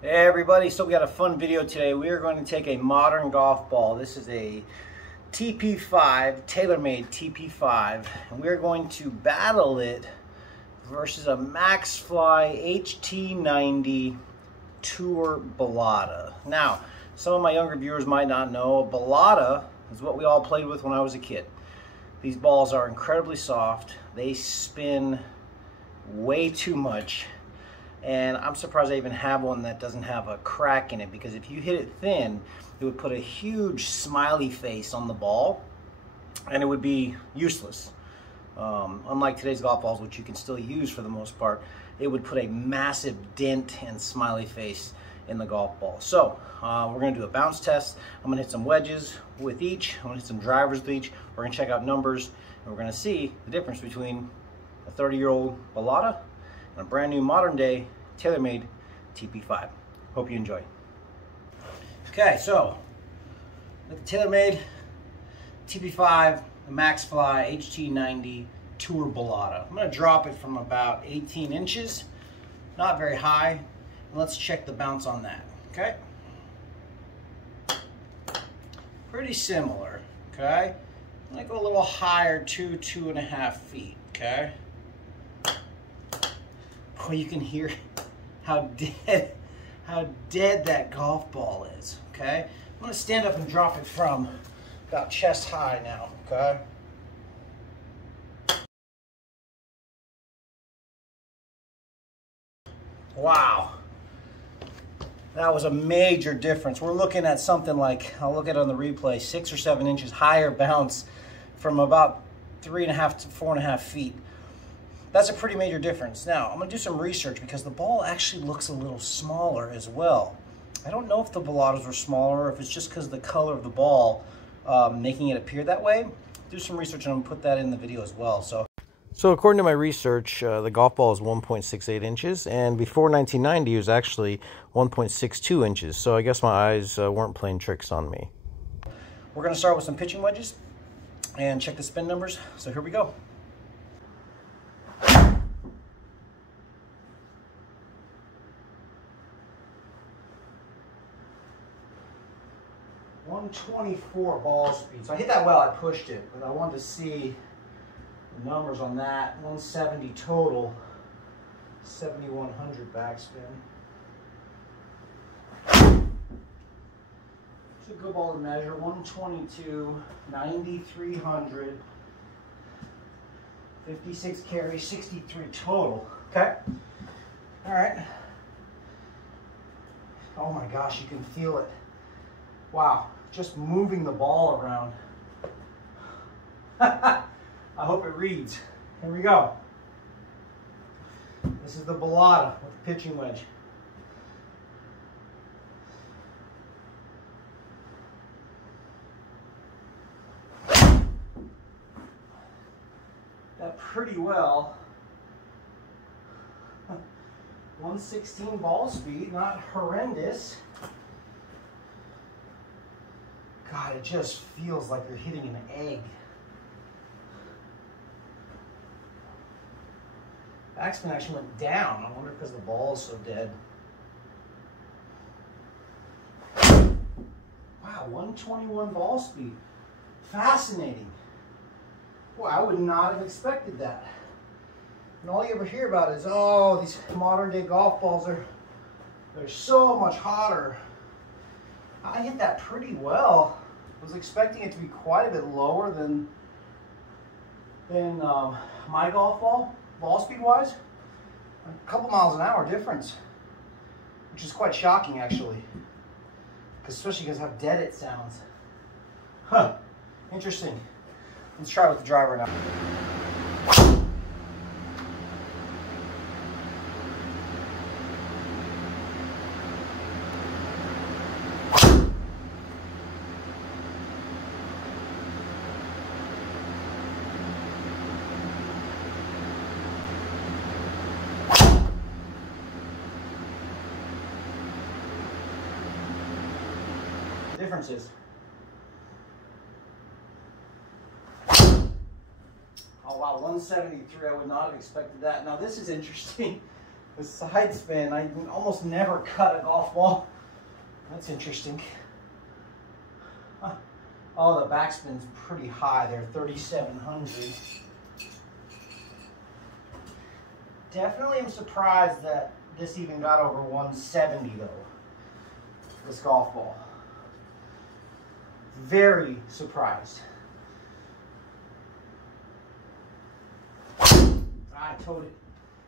Hey everybody, so we got a fun video today. We are going to take a modern golf ball. This is a TP5, tailor-made TP5, and we're going to battle it versus a Maxfli HT90 Tour Balata. Now, some of my younger viewers might not know, a Balata is what we all played with when I was a kid. These balls are incredibly soft. They spin way too much. And I'm surprised I even have one that doesn't have a crack in it, because if you hit it thin, it would put a huge smiley face on the ball and it would be useless. Unlike today's golf balls, which you can still use for the most part, it would put a massive dent and smiley face in the golf ball. So we're going to do a bounce test. I'm going to hit some wedges with each. I'm going to hit some drivers with each. We're going to check out numbers, and we're going to see the difference between a 30-year-old Balata and a brand new modern day tailor-made TP5. Hope you enjoy. Okay, so with the tailor-made TP5, the Maxfli HT90 Tour Balata. I'm going to drop it from about 18 inches, not very high. And let's check the bounce on that. Okay, pretty similar. Okay, I'm going to go a little higher, 2.5 feet. Okay. Boy, you can hear how dead that golf ball is. Okay, I'm going to stand up and drop it from about chest high now. Okay. Wow, that was a major difference. We're looking at something like, I'll look at it on the replay, 6 or 7 inches higher bounce from about 3.5 to 4.5 feet. That's a pretty major difference. Now, I'm going to do some research because the ball actually looks a little smaller as well. I don't know if the Balatas were smaller or if it's just because of the color of the ball making it appear that way. Do some research and I'm going to put that in the video as well. So according to my research, the golf ball is 1.68 inches, and before 1990 it was actually 1.62 inches. So I guess my eyes weren't playing tricks on me. We're going to start with some pitching wedges and check the spin numbers. So here we go. .124 ball speed. So I hit that well, I pushed it, but I wanted to see the numbers on that. 170 total, 7,100 backspin. It's a good ball to measure. 122, 9,300, 56 carry, 63 total. Okay. All right. Oh my gosh, you can feel it. Wow, just moving the ball around. I hope it reads. Here we go. This is the Balata with the pitching wedge. That pretty well. 116 ball speed, not horrendous. God, it just feels like you're hitting an egg. Backspin actually went down. I wonder because the ball is so dead. Wow, 121 ball speed. Fascinating. Boy, I would not have expected that. And all you ever hear about is, oh, these modern day golf balls they're so much hotter. I hit that pretty well. I was expecting it to be quite a bit lower than my golf ball speed wise. A couple miles an hour difference, which is quite shocking actually, especially because how dead it sounds. Huh, interesting. Let's try it with the driver now. Differences. Oh wow, 173, I would not have expected that. Now this is interesting. The side spin, I almost never cut a golf ball. That's interesting. Oh, the backspin's pretty high there, 3,700. Definitely am surprised that this even got over 170 though, this golf ball. Very surprised. I towed it.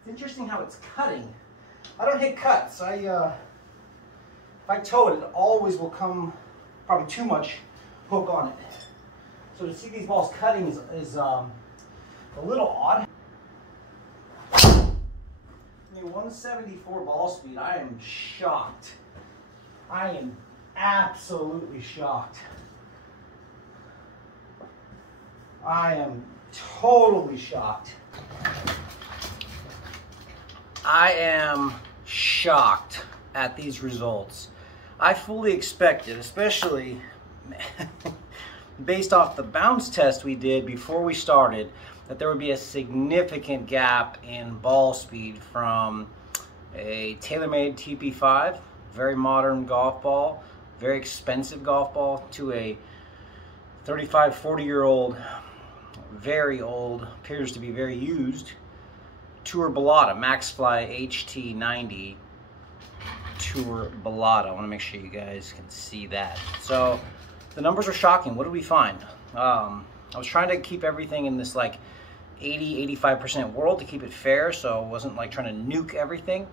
It's interesting how it's cutting. I don't hit cuts. If I tow it, it always will come probably too much hook on it. So to see these balls cutting is a little odd. I mean, 174 ball speed, I am shocked. I am absolutely shocked. I am totally shocked. I am shocked at these results. I fully expected, especially based off the bounce test we did before we started, that there would be a significant gap in ball speed from a TaylorMade TP5, very modern golf ball, very expensive golf ball, to a 35, 40-year-old, very old, appears to be very used, Tour Balata, Maxfli HT90 Tour Balata. I want to make sure you guys can see that. So the numbers are shocking. What did we find? I was trying to keep everything in this like 80-85% world to keep it fair, so I wasn't like trying to nuke everything.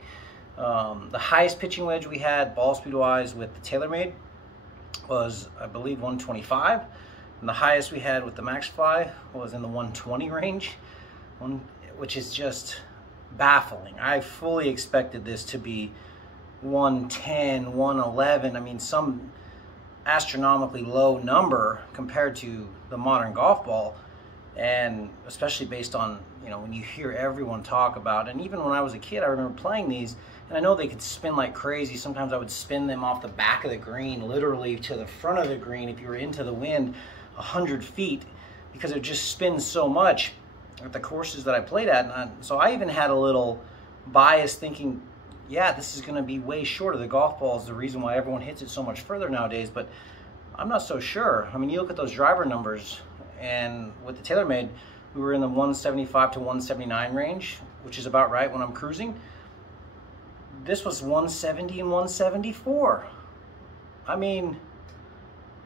The highest pitching wedge we had ball speed wise with the TaylorMade was, I believe, 125, and the highest we had with the Maxfli was in the 120 range, which is just baffling. I fully expected this to be 110, 111. I mean, some astronomically low number compared to the modern golf ball, and especially based on, you know, when you hear everyone talk about, and even when I was a kid, I remember playing these, and I know they could spin like crazy. Sometimes I would spin them off the back of the green, literally to the front of the green if you were into the wind 100 feet, because it just spins so much at the courses that I played at. And so I even had a little bias thinking, yeah, this is going to be way shorter. The golf ball is the reason why everyone hits it so much further nowadays, but I'm not so sure. I mean, you look at those driver numbers, and with the TaylorMade, we were in the 175 to 179 range, which is about right when I'm cruising. This was 170 and 174. I mean,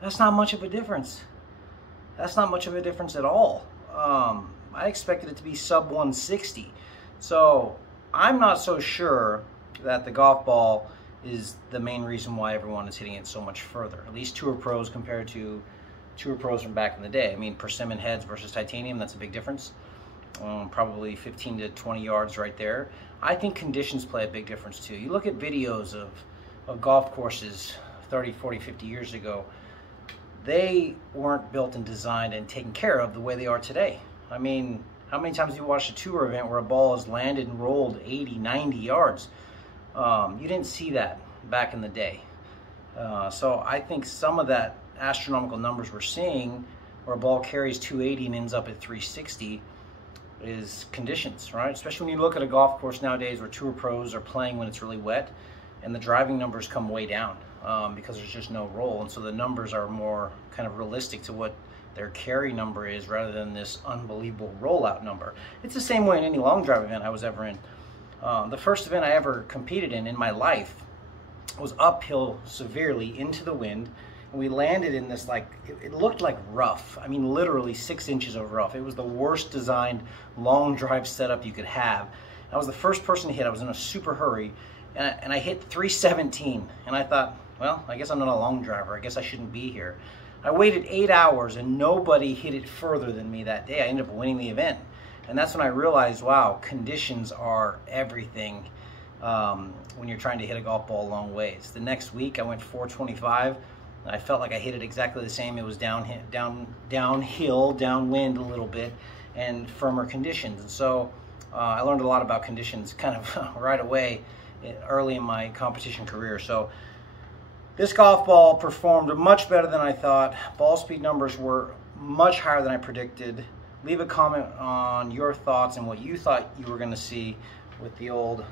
that's not much of a difference. That's not much of a difference at all. I expected it to be sub 160. So I'm not so sure that the golf ball is the main reason why everyone is hitting it so much further. At least Tour Pros compared to Tour Pros from back in the day. I mean, persimmon heads versus titanium, that's a big difference. Probably 15 to 20 yards right there. I think conditions play a big difference too. You look at videos of golf courses 30, 40, 50 years ago, they weren't built and designed and taken care of the way they are today. I mean, how many times have you watched a tour event where a ball is landed and rolled 80, 90 yards? You didn't see that back in the day. So I think some of that astronomical numbers we're seeing, where a ball carries 280 and ends up at 360, is conditions, right? Especially when you look at a golf course nowadays where Tour Pros are playing when it's really wet, and the driving numbers come way down because there's just no roll, and so the numbers are more kind of realistic to what their carry number is rather than this unbelievable rollout number. It's the same way in any long drive event I was ever in. The first event I ever competed in my life was uphill severely into the wind, and we landed in this, like, it looked like rough. I mean, literally 6 inches of rough. It was the worst designed long drive setup you could have. I was the first person to hit. I was in a super hurry, and I hit 317, and I thought, well, I guess I'm not a long driver. I guess I shouldn't be here. I waited 8 hours, and nobody hit it further than me that day. I ended up winning the event. And that's when I realized, wow, conditions are everything when you're trying to hit a golf ball a long ways. The next week, I went 425. I felt like I hit it exactly the same. It was downhill, downwind a little bit, and firmer conditions. And so I learned a lot about conditions kind of right away, early in my competition career. So this golf ball performed much better than I thought. Ball speed numbers were much higher than I predicted. Leave a comment on your thoughts and what you thought you were going to see with the old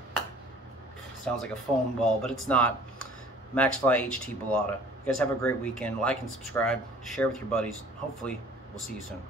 sounds like a foam ball, but it's not. Maxfli HT Balata. You guys have a great weekend. Like and subscribe. Share with your buddies. Hopefully, we'll see you soon.